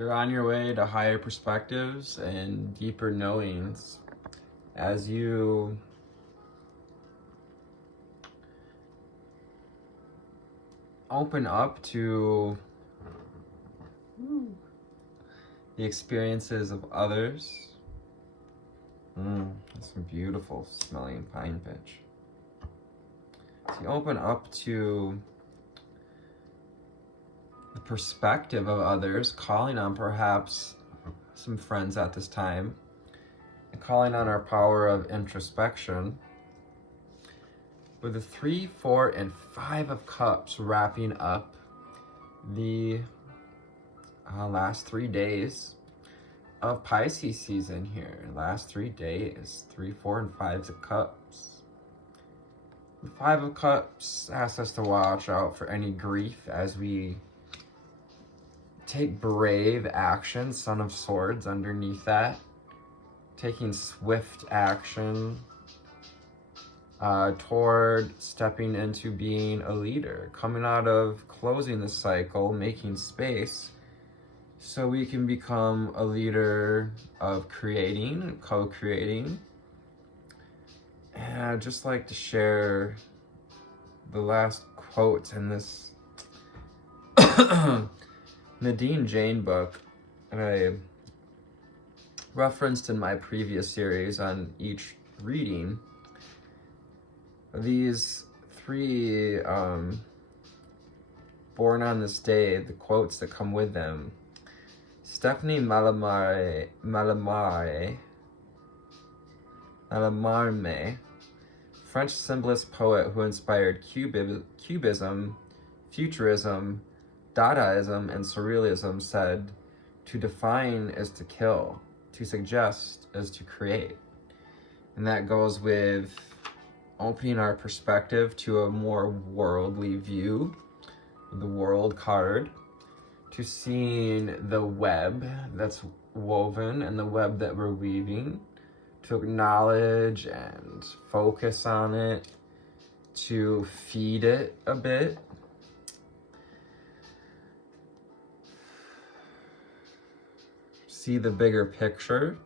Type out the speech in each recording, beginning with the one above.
You're on your way to higher perspectives and deeper knowings as you open up to the experiences of others. That's some beautiful smelling pine pitch. So you open up to the perspective of others, calling on perhaps some friends at this time, and calling on our power of introspection. With the 3, 4, and 5 of Cups wrapping up the last 3 days of Pisces season here. Last 3 days, 3, 4, and 5 of Cups. The 5 of Cups asks us to watch out for any grief as we take brave action. Son of Swords underneath that. Taking swift action toward stepping into being a leader. Coming out of closing the cycle, making space so we can become a leader of creating, co-creating. And I'd just like to share the last quotes in this Nadine Jane book that I referenced in my previous series on each reading. These 3 born on this day, the quotes that come with them. Stephanie Mallarmé, French symbolist poet who inspired Cubism, Futurism, Dadaism, and Surrealism, said, "To define is to kill, to suggest is to create." And that goes with opening our perspective to a more worldly view, the World card, to seeing the web that's woven and the web that we're weaving, to acknowledge and focus on it, to feed it a bit. See the bigger picture.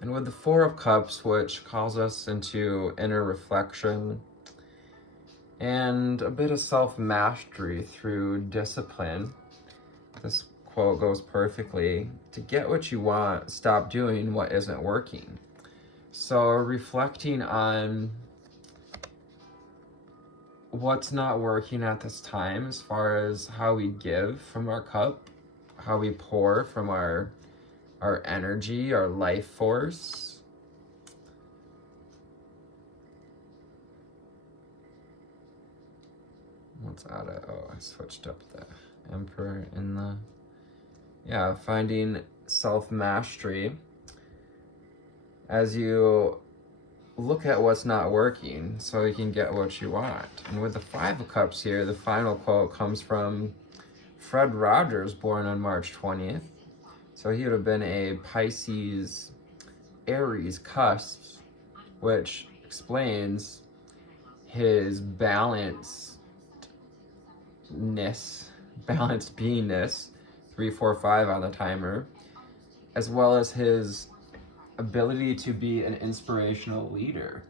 And with the 4 of Cups, which calls us into inner reflection and a bit of self-mastery through discipline, this quote goes perfectly. To get what you want, stop doing what isn't working. So reflecting on what's not working at this time as far as how we give from our cup, how we pour from our energy, our life force. What's out of, I switched up the Emperor in the, finding self-mastery as you look at what's not working so you can get what you want. And with the 5 of Cups here, the final quote comes from Fred Rogers, born on March 20th. So he would have been a Pisces Aries cusp, which explains his balanced beingness, 3, 4, 5 on the timer, as well as his ability to be an inspirational leader.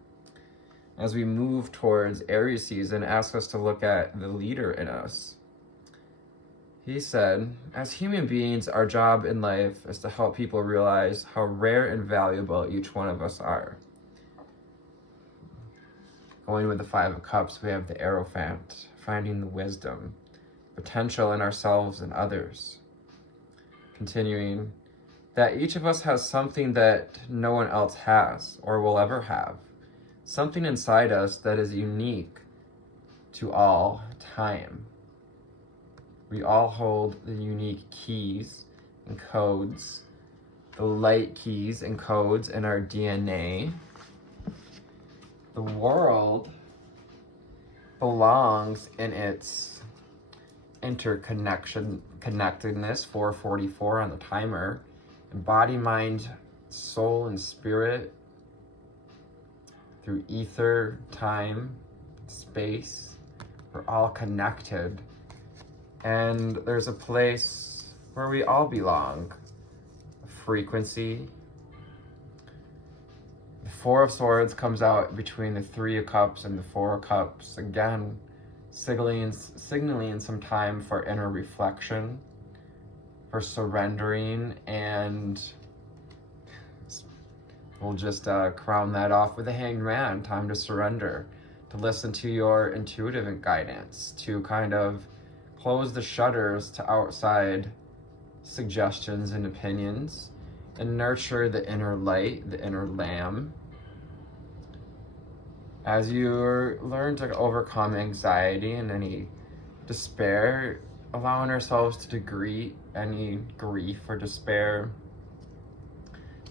As we move towards Aries season, ask us to look at the leader in us. He said, as human beings, our job in life is to help people realize how rare and valuable each one of us are. Going with the 5 of Cups, we have the Hierophant, finding the wisdom, potential in ourselves and others. Continuing, that each of us has something that no one else has or will ever have. Something inside us that is unique to all time. We all hold the unique keys and codes, the light keys and codes in our DNA. The world belongs in its connectedness, 444 on the timer, and body, mind, soul, and spirit, through ether, time, space. We're all connected. And there's a place where we all belong. Frequency. The Four of Swords comes out between the Three of Cups and the Four of Cups. Again, signaling some time for inner reflection, for surrendering, and we'll just crown that off with the Hanged Man. Time to surrender, to listen to your intuitive guidance, to kind of close the shutters to outside suggestions and opinions, and nurture the inner light, the inner lamb. As you learn to overcome anxiety and any despair, allowing ourselves to greet any grief or despair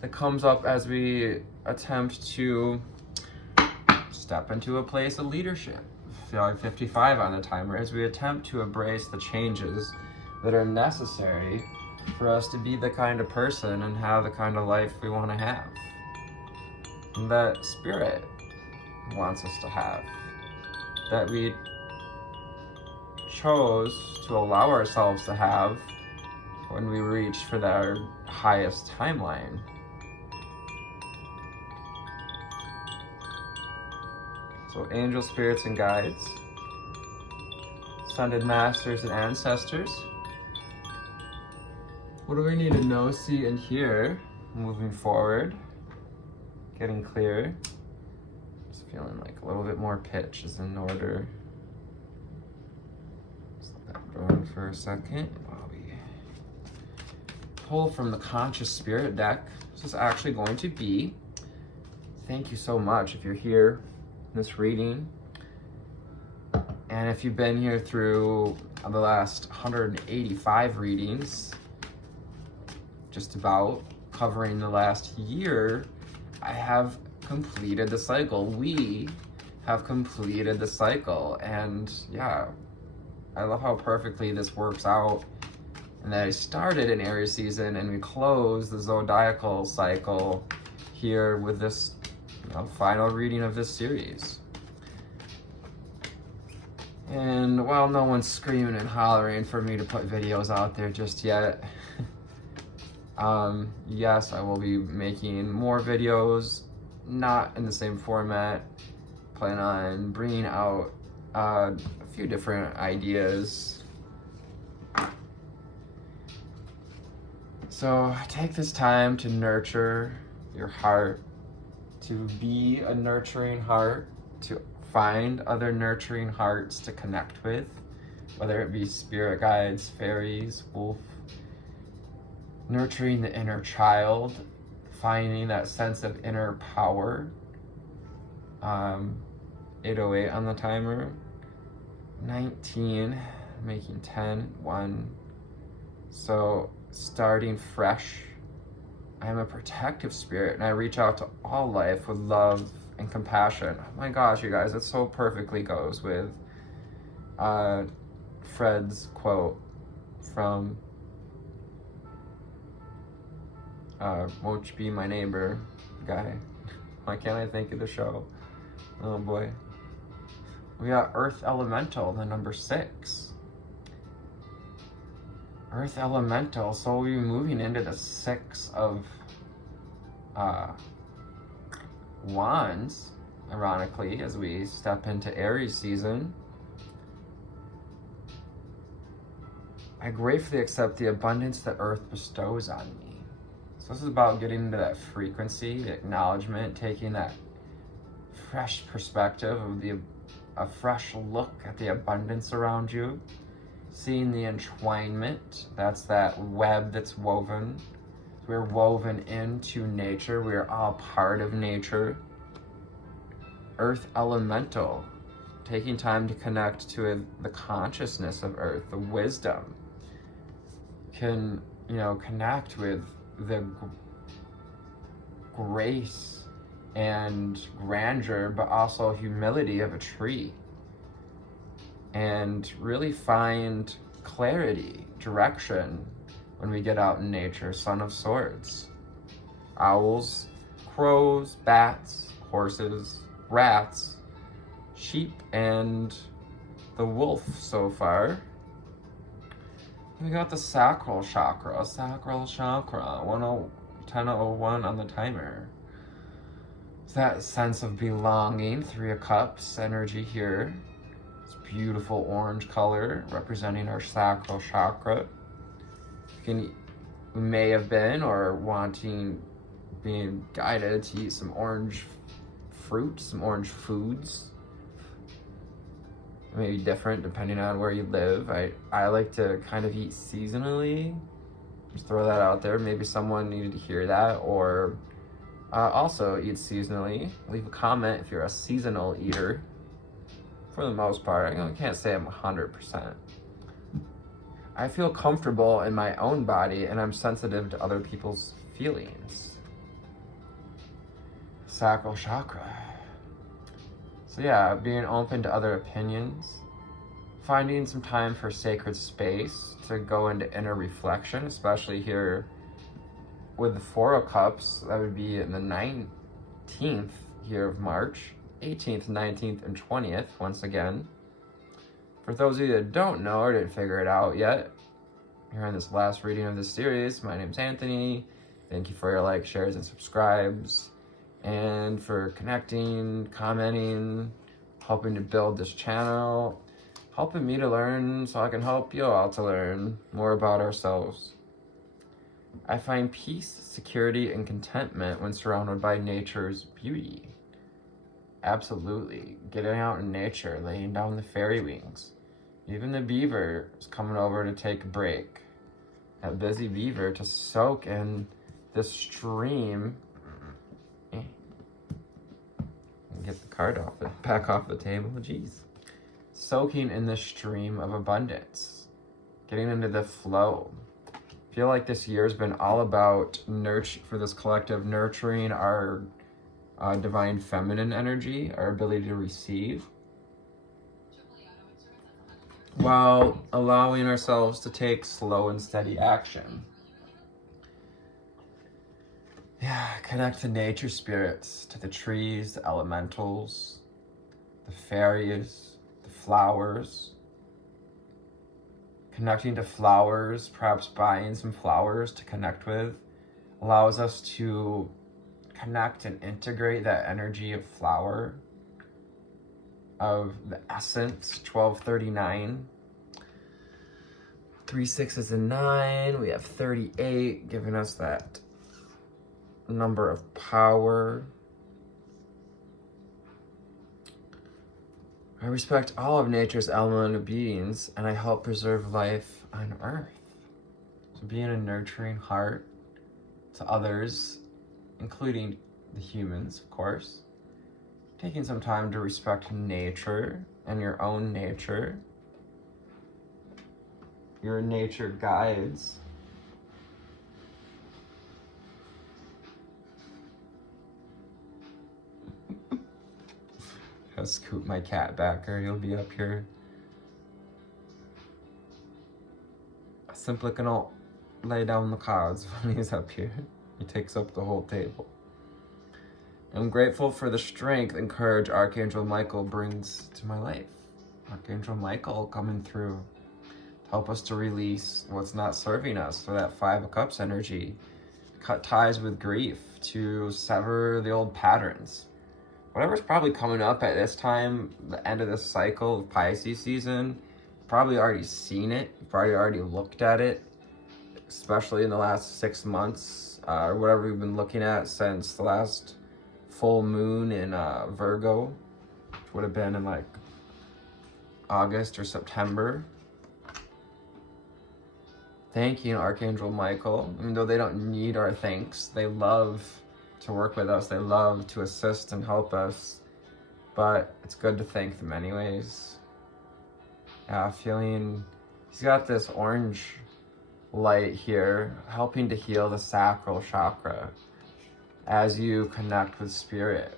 that comes up as we attempt to step into a place of leadership. 55 on the timer, as we attempt to embrace the changes that are necessary for us to be the kind of person and have the kind of life we want to have, and that Spirit wants us to have, that we chose to allow ourselves to have when we reach for our highest timeline. So angel spirits and guides, ascended masters and ancestors, what do we need to know, see, and hear moving forward? Getting clear. Just feeling like a little bit more pitch is in order. Just let that go for a second while we pull from the Conscious Spirit deck. This is actually going to be, thank you so much if you're here in this reading. And if you've been here through the last 185 readings, just about covering the last year, I have completed the cycle. We have completed the cycle. And yeah, I love how perfectly this works out. And that I started in Aries season and we close the zodiacal cycle here with this final reading of this series. And while no one's screaming and hollering for me to put videos out there just yet, yes, I will be making more videos, not in the same format. Plan on bringing out a few different ideas. So take this time to nurture your heart, to be a nurturing heart, to find other nurturing hearts to connect with, whether it be spirit guides, fairies, wolf, nurturing the inner child, finding that sense of inner power. 808 on the timer, 19, making 10, 1. So starting fresh. I am a protective spirit and I reach out to all life with love and compassion. Oh my gosh, you guys, it so perfectly goes with Fred's quote from Won't You Be My Neighbor guy. Why can't I think of the show? Oh boy. We got Earth Elemental, the number 6. Earth Elemental, so we'll be moving into the 6 of Wands, ironically, as we step into Aries season. I gratefully accept the abundance that Earth bestows on me. So this is about getting into that frequency, the acknowledgement, taking that fresh perspective of a fresh look at the abundance around you, seeing the entwinement. That's that web that's woven. We're woven into nature. We are all part of nature. Earth Elemental, taking time to connect to the consciousness of Earth, the wisdom, can connect with the grace and grandeur, but also humility of a tree, and really find clarity, direction when we get out in nature. Son of Swords, owls, crows, bats, horses, rats, sheep, and the wolf so far. We got the sacral chakra, 10:01 on the timer. It's that sense of belonging, 3 of Cups energy here. It's beautiful orange color representing our sacral chakra. You may have been or being guided to eat some orange fruit, some orange foods. Maybe different depending on where you live. I like to kind of eat seasonally. Just throw that out there. Maybe someone needed to hear that, or also eat seasonally. Leave a comment if you're a seasonal eater. For the most part, I can't say I'm 100%. I feel comfortable in my own body, and I'm sensitive to other people's feelings. Sacral chakra. So yeah, being open to other opinions, finding some time for sacred space to go into inner reflection, especially here with the 4 of Cups. That would be in the 19th here of March, 18th, 19th, and 20th, once again. For those of you that don't know or didn't figure it out yet, here in this last reading of this series, my name's Anthony. Thank you for your likes, shares, and subscribes, and for connecting, commenting, helping to build this channel, helping me to learn so I can help you all to learn more about ourselves. I find peace, security, and contentment when surrounded by nature's beauty. Absolutely. Getting out in nature, laying down the fairy wings. Even the beaver is coming over to take a break. That busy beaver to soak in this stream. Get the card back off the table. Jeez. Soaking in the stream of abundance. Getting into the flow. I feel like this year has been all about for this collective, nurturing our divine feminine energy, our ability to receive, while allowing ourselves to take slow and steady action. Yeah, connect to nature spirits, to the trees, the elementals, the fairies, the flowers. Connecting to flowers, perhaps buying some flowers to connect with, allows us to connect and integrate that energy of flower, of the essence. 1239. 3 6s and 9. We have 38, giving us that number of power. I respect all of nature's elemental beings, and I help preserve life on Earth. So being a nurturing heart to others, including the humans, of course. Taking some time to respect nature and your own nature. Your nature guides. I'll scoot my cat back or he'll be up here. I'm simply gonna lay down the cards when he's up here. He takes up the whole table. I'm grateful for the strength and courage Archangel Michael brings to my life. Archangel Michael coming through to help us to release what's not serving us, for that 5 of Cups energy. Cut ties with grief, to sever the old patterns. Whatever's probably coming up at this time, the end of this cycle of Pisces season, probably already seen it, probably already looked at it, especially in the last 6 months, or whatever we've been looking at since the last full moon in Virgo, which would have been in like August or September. Thank you, Archangel Michael. Even though they don't need our thanks, they love to work with us, they love to assist and help us, but it's good to thank them anyways. Feeling, he's got this orange light here, helping to heal the sacral chakra as you connect with spirit.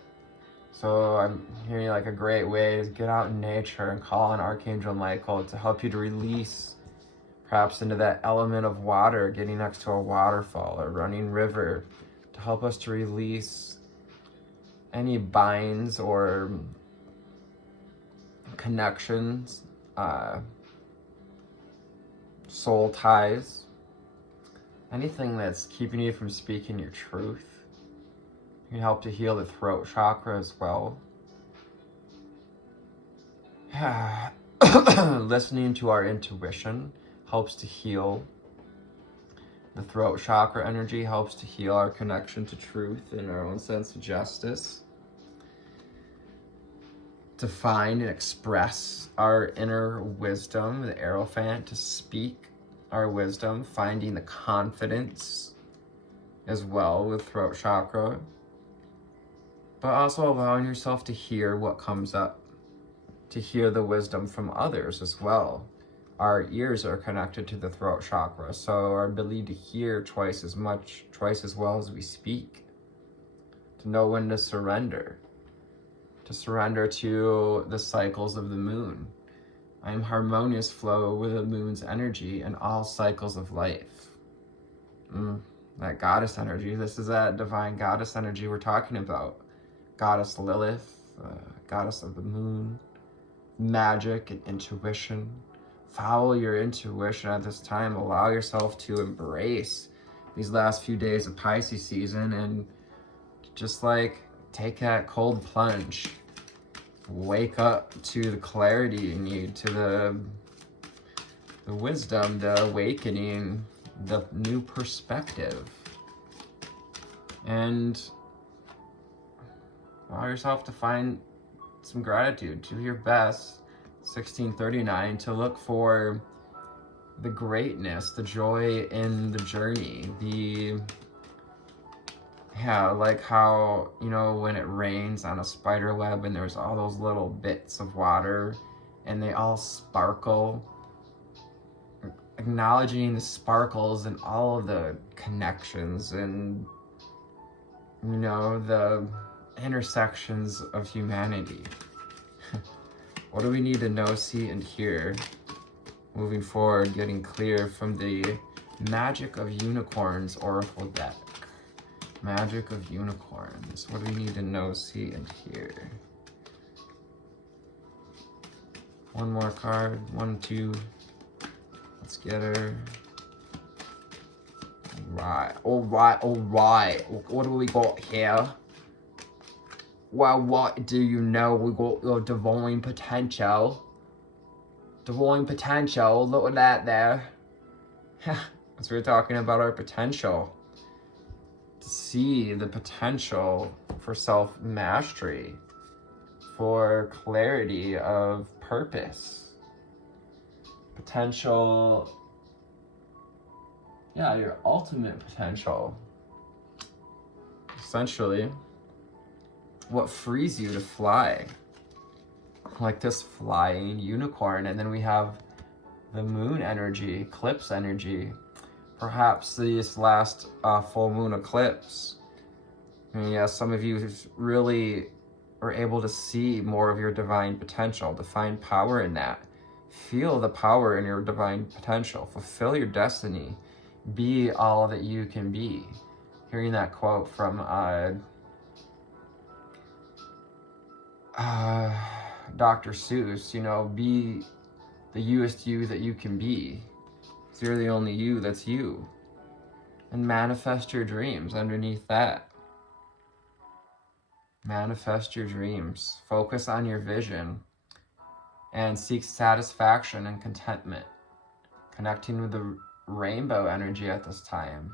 So I'm hearing like a great way is get out in nature and call on Archangel Michael to help you to release perhaps into that element of water, getting next to a waterfall or running river, to help us to release any binds or connections soul ties, anything that's keeping you from speaking your truth. It can help to heal the throat chakra as well. Listening to our intuition helps to heal the throat chakra energy, helps to heal our connection to truth and our own sense of justice. To find and express our inner wisdom, the Aerophant, to speak our wisdom, finding the confidence as well with throat chakra, but also allowing yourself to hear what comes up, to hear the wisdom from others as well. Our ears are connected to the throat chakra, so our ability to hear twice as well as we speak, to know when to surrender to the cycles of the moon. I am harmonious flow with the moon's energy in all cycles of life. That goddess energy, this is that divine goddess energy we're talking about. Goddess Lilith, goddess of the moon, magic and intuition. Follow your intuition at this time. Allow yourself to embrace these last few days of Pisces season and just like take that cold plunge. Wake up to the clarity you need, to the wisdom, the awakening, the new perspective. And allow yourself to find some gratitude. Do your best, 1639, to look for the greatness, the joy in the journey, like how, when it rains on a spider web and there's all those little bits of water and they all sparkle, acknowledging the sparkles and all of the connections and, the intersections of humanity. What do we need to know, see, and hear? Moving forward, getting clear from the Magic of Unicorns Oracle deck. Magic of Unicorns. What do we need to know, see, and hear? One more card. 1, 2. Let's get her. All right. What do we got here? Well, what do you know? We got your divine potential. Divine potential. Look at that there. As we were talking about our potential. To see the potential for self-mastery, for clarity of purpose. Potential, your ultimate potential. Essentially, what frees you to fly. Like this flying unicorn. And then we have the moon energy, eclipse energy. Perhaps this last full moon eclipse. And some of you really are able to see more of your divine potential, to find power in that. Feel the power in your divine potential. Fulfill your destiny. Be all that you can be. Hearing that quote from Dr. Seuss, be the youest you that you can be. Because you're the only you that's you. And manifest your dreams underneath that. Manifest your dreams. Focus on your vision. And seek satisfaction and contentment. Connecting with the rainbow energy at this time.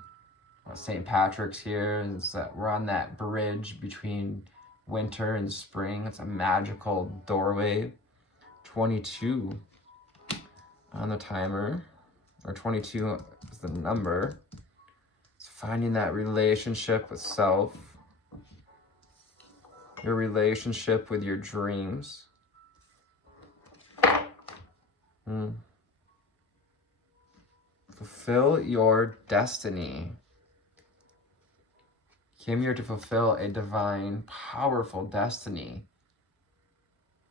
St. Patrick's here is that we're on that bridge between winter and spring. It's a magical doorway. 22 on the timer, or 22 is the number. It's finding that relationship with self, your relationship with your dreams. Fulfill your destiny. Came here to fulfill a divine, powerful destiny.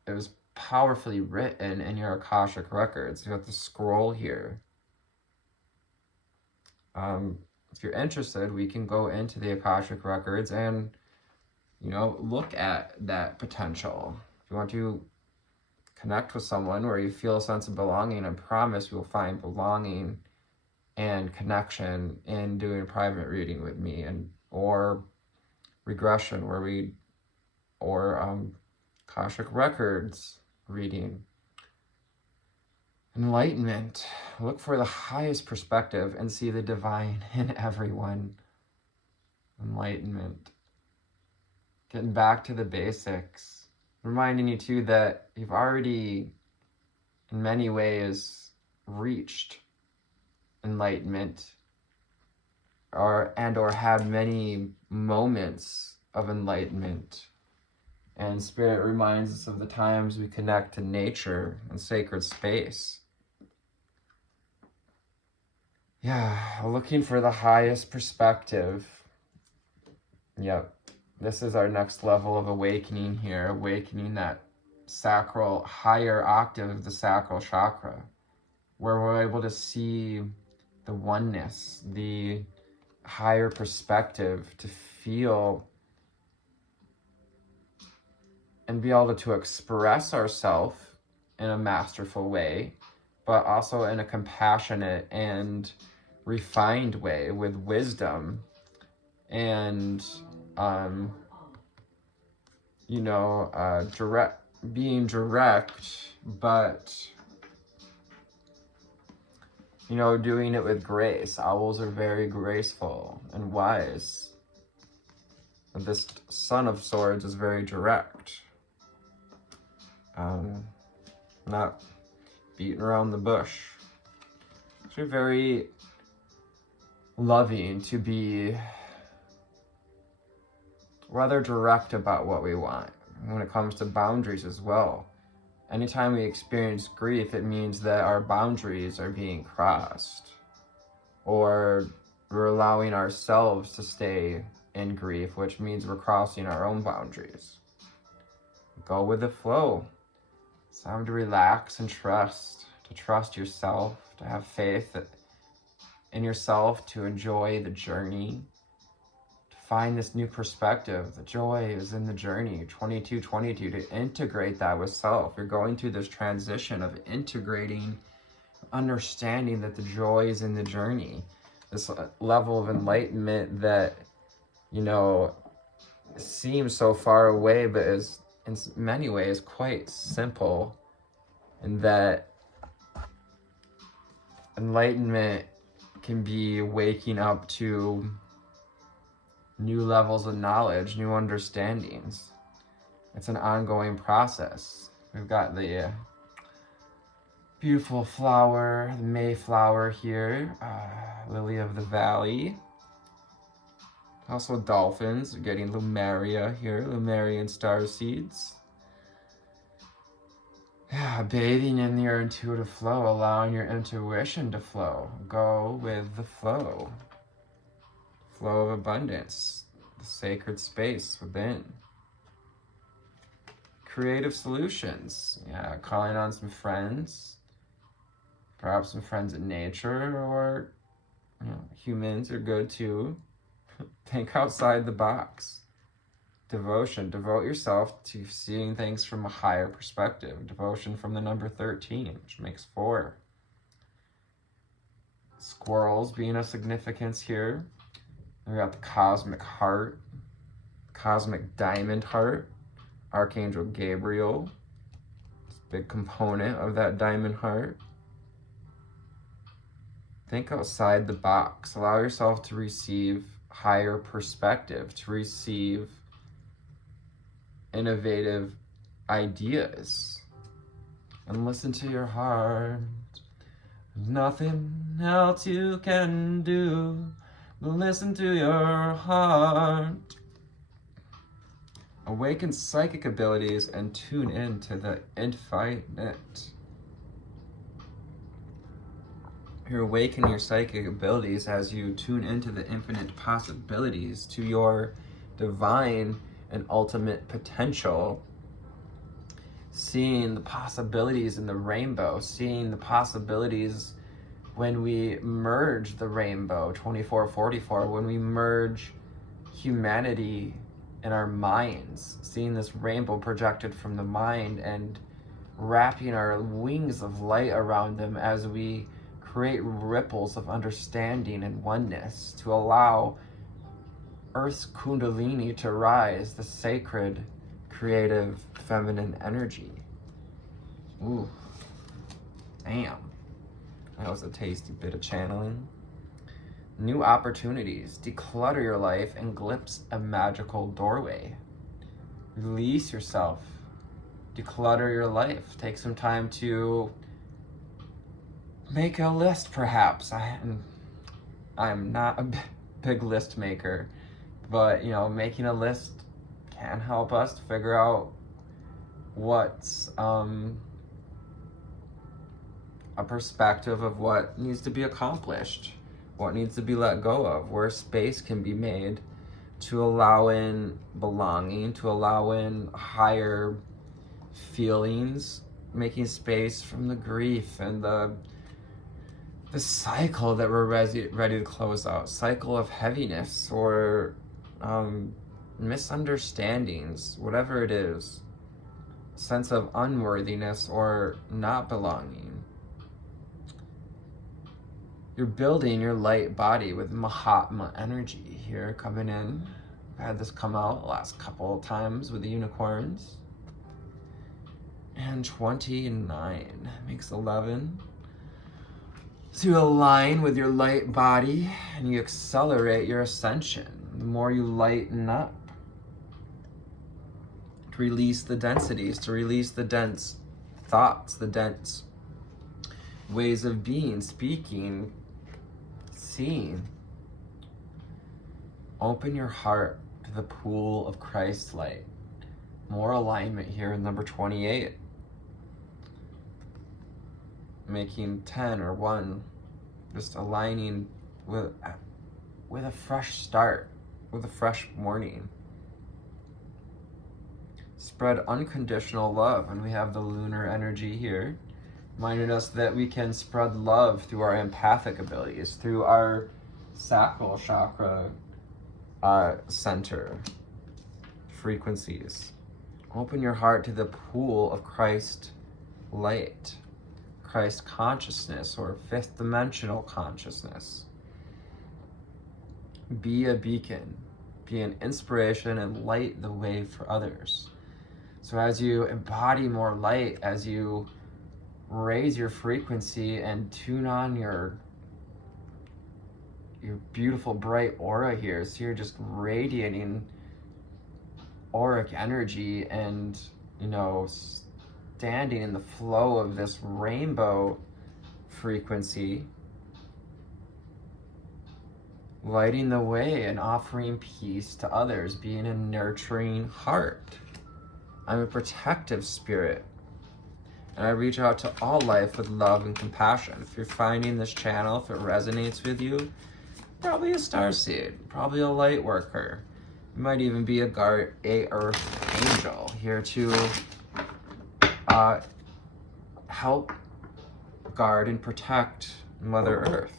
It was powerfully written in your Akashic records. You got the scroll here. If you're interested, we can go into the Akashic records and, look at that potential. If you want to connect with someone where you feel a sense of belonging, and promise you'll find belonging and connection in doing a private reading with me, and or regression or Akashic records reading. Enlightenment. Look for the highest perspective and see the divine in everyone. Enlightenment. Getting back to the basics. Reminding you too that you've already, in many ways, reached enlightenment or had many moments of enlightenment. And Spirit reminds us of the times we connect to nature and sacred space. Yeah, looking for the highest perspective. Yep, this is our next level of awakening here. Awakening that sacral, higher octave of the sacral chakra, where we're able to see the oneness, the higher perspective, to feel and be able to express ourselves in a masterful way, but also in a compassionate and refined way with wisdom and, being direct, but, doing it with grace. Owls are very graceful and wise. But this Son of Swords is very direct. Not beating around the bush. It's very loving to be rather direct about what we want when it comes to boundaries as well. Anytime we experience grief, it means that our boundaries are being crossed, or we're allowing ourselves to stay in grief, which means we're crossing our own boundaries. Go with the flow. It's time to relax and to trust yourself, to have faith in yourself, to enjoy the journey, to find this new perspective. The joy is in the journey. 2222, to integrate that with self. You're going through this transition of integrating, understanding that the joy is in the journey. This level of enlightenment that, seems so far away, but is in many ways quite simple, and that enlightenment can be waking up to new levels of knowledge, new understandings. It's an ongoing process. We've got the beautiful flower, the Mayflower here, lily of the valley. Also dolphins, we're getting Lumeria here, Lumerian star seeds. Yeah, bathing in your intuitive flow, allowing your intuition to flow. Go with the flow. Flow of abundance, the sacred space within. Creative solutions. Yeah, calling on some friends. Perhaps some friends in nature, or humans are good too. Think outside the box. Devotion. Devote yourself to seeing things from a higher perspective. Devotion from the number 13, which makes 4. Squirrels being of significance here. We got the cosmic heart, cosmic diamond heart, Archangel Gabriel. It's a big component of that diamond heart. Think outside the box. Allow yourself to receive higher perspective, to receive innovative ideas, and listen to your heart. There's nothing else you can do but listen to your heart. Awaken psychic abilities and tune in to the infinite. You're awakening your psychic abilities as you tune into the infinite possibilities, to your divine and ultimate potential. Seeing the possibilities in the rainbow, seeing the possibilities when we merge the rainbow, 2444, when we merge humanity in our minds, seeing this rainbow projected from the mind and wrapping our wings of light around them as we create ripples of understanding and oneness to allow Earth's Kundalini to rise, the sacred, creative, feminine energy. Ooh, damn. That was a tasty bit of channeling. New opportunities. Declutter your life and glimpse a magical doorway. Release yourself. Declutter your life. Take some time to make a list, perhaps. I'm not a big list maker, but making a list can help us to figure out what's a perspective of what needs to be accomplished, what needs to be let go of, where space can be made to allow in belonging, to allow in higher feelings, making space from the grief and the cycle that we're ready to close out, cycle of heaviness or misunderstandings, whatever it is, sense of unworthiness or not belonging. You're building your light body with Mahatma energy here coming in. I've had this come out the last couple of times with the unicorns. And 29 makes 11. So you align with your light body and you accelerate your ascension. The more you lighten up, to release the densities, to release the dense thoughts, the dense ways of being, speaking, seeing. Open your heart to the pool of Christ's light. More alignment here in number 28. Making 10 or 1, just aligning with a fresh start, with a fresh morning. Spread unconditional love, and we have the lunar energy here, reminding us that we can spread love through our empathic abilities, through our sacral chakra center frequencies. Open your heart to the pool of Christ light, Christ consciousness, or fifth dimensional consciousness. Be a beacon, be an inspiration, and light the way for others. So as you embody more light, as you raise your frequency and tune on your beautiful bright aura here, so you're just radiating auric energy and standing in the flow of this rainbow frequency, lighting the way and offering peace to others, being a nurturing heart. I'm a protective spirit, and I reach out to all life with love and compassion. If you're finding this channel, if it resonates with you, probably a starseed, probably a light worker. You might even be a earth angel here to help guard and protect Mother Earth,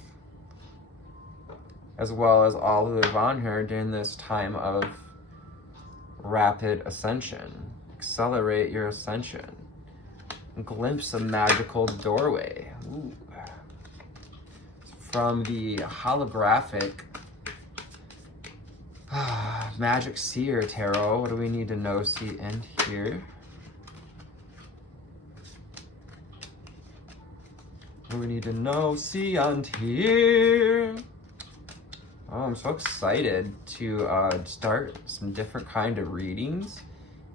as well as all who live on here during this time of rapid ascension. Accelerate your ascension. Glimpse a magical doorway. Ooh. From the holographic Magic Seer Tarot, what do we need to know, see, and hear? What do we need to know, see, and hear? Oh, I'm so excited to start some different kind of readings.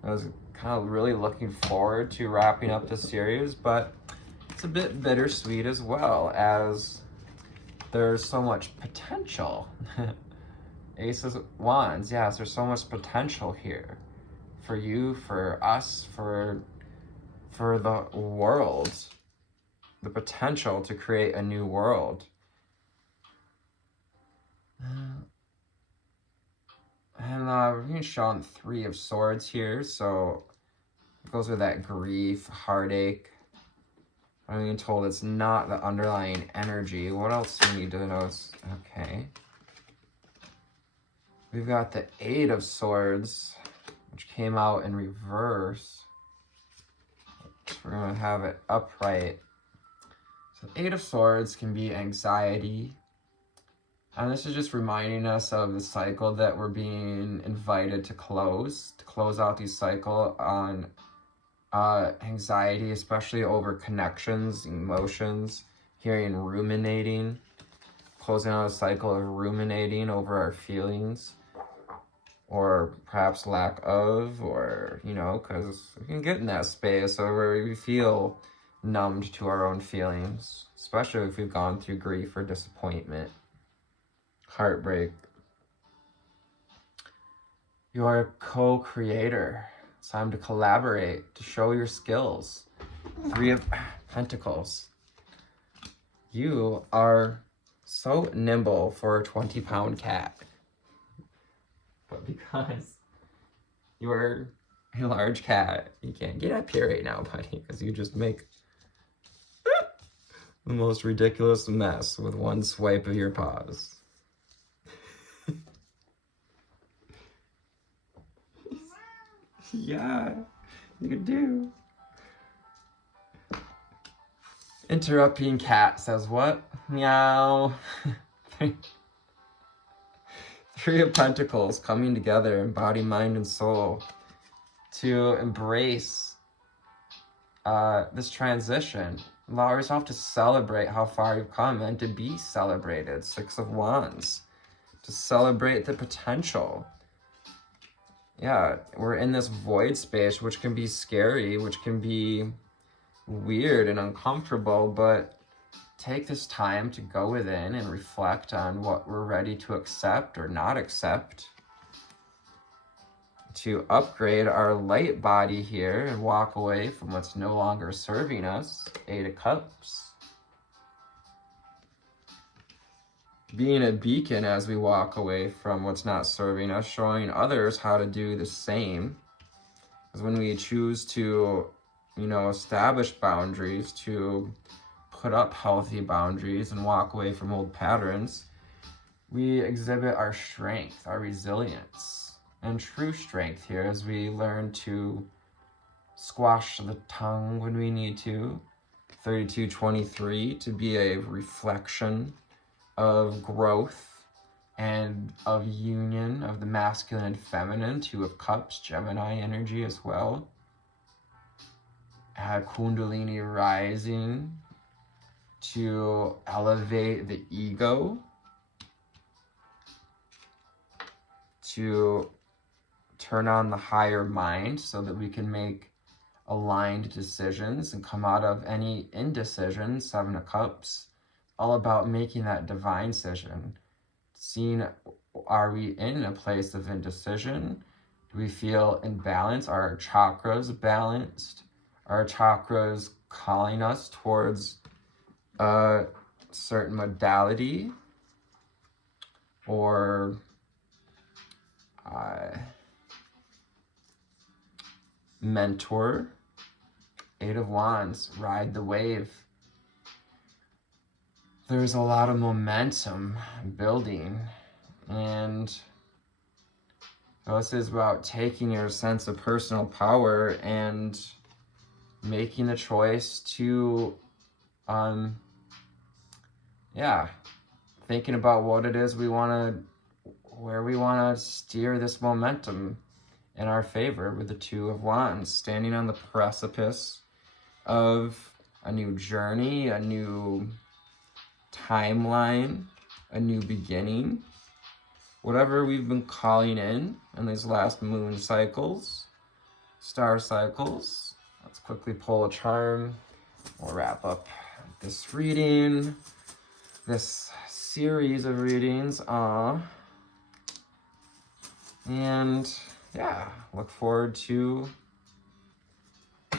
I was kind of really looking forward to wrapping up this series, but it's a bit bittersweet as well, as there's so much potential. Ace of Wands, yes, there's so much potential here for you, for us, for the world. The potential to create a new world. And we're being shown 3 of Swords here, so it goes with that grief, heartache. I'm being told it's not the underlying energy. What else do we need to know? Okay. We've got the 8 of Swords, which came out in reverse. We're going to have it upright. So Eight of Swords can be anxiety. And this is just reminding us of the cycle that we're being invited to close out the cycle on anxiety, especially over connections, emotions, hearing ruminating, closing out a cycle of ruminating over our feelings, or perhaps lack of, or, you know, because we can get in that space where we feel numbed to our own feelings, especially if we've gone through grief or disappointment, heartbreak. You are a co-creator. It's time to collaborate, to show your skills. Three of Pentacles. You are so nimble for a 20-pound cat. But because you're a large cat, you can't get up here right now, buddy, because you just make the most ridiculous mess with one swipe of your paws. Yeah, you do. Interrupting cat says what? Meow. Three of Pentacles coming together in body, mind, and soul to embrace this transition. Allow yourself to celebrate how far you've come and to be celebrated. Six of Wands. To celebrate the potential. Yeah, we're in this void space, which can be scary, which can be weird and uncomfortable, but take this time to go within and reflect on what we're ready to accept or not accept, to upgrade our light body here and walk away from what's no longer serving us. Eight of Cups. Being a beacon as we walk away from what's not serving us, showing others how to do the same. Because when we choose to, you know, establish boundaries, to put up healthy boundaries and walk away from old patterns, we exhibit our strength, our resilience, and true strength here as we learn to squash the tongue when we need to. 32-23 to be a reflection of growth and of union of the masculine and feminine. Two of Cups, Gemini energy as well. Kundalini rising to elevate the ego, to turn on the higher mind so that we can make aligned decisions and come out of any indecision. Seven of Cups. All about making that divine decision. Seeing, are we in a place of indecision? Do we feel in balance? Are our chakras balanced? Are our chakras calling us towards a certain modality or mentor? Eight of Wands, ride the wave. There's a lot of momentum building, and this is about taking your sense of personal power and making the choice to, thinking about what it is we want to, where we want to steer this momentum in our favor with the Two of Wands, standing on the precipice of a new journey, a new timeline, a new beginning. Whatever we've been calling in these last moon cycles, star cycles. Let's quickly pull a charm. We'll wrap up this reading, this series of readings. And yeah, look forward to a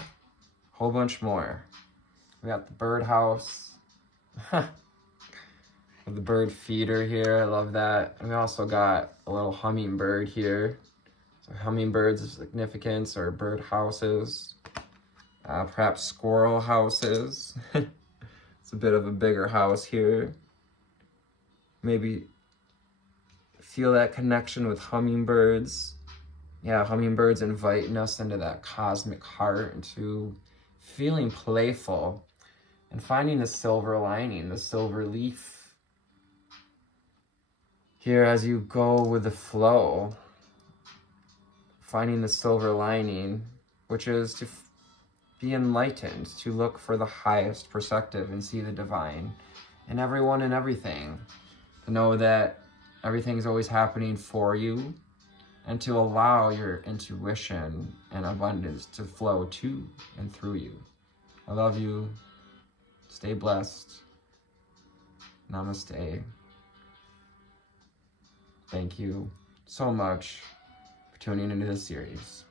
whole bunch more. We got the birdhouse. The bird feeder here, I love that. And we also got a little hummingbird here. So hummingbirds of significance, or bird houses, perhaps squirrel houses. It's a bit of a bigger house here. Maybe feel that connection with hummingbirds. Yeah, hummingbirds inviting us into that cosmic heart, into feeling playful, and finding the silver lining, the silver leaf. Here, as you go with the flow, finding the silver lining, which is to be enlightened, to look for the highest perspective and see the divine in everyone and everything, to know that everything's always happening for you, and to allow your intuition and abundance to flow to and through you. I love you. Stay blessed. Namaste. Thank you so much for tuning into this series.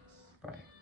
Bye.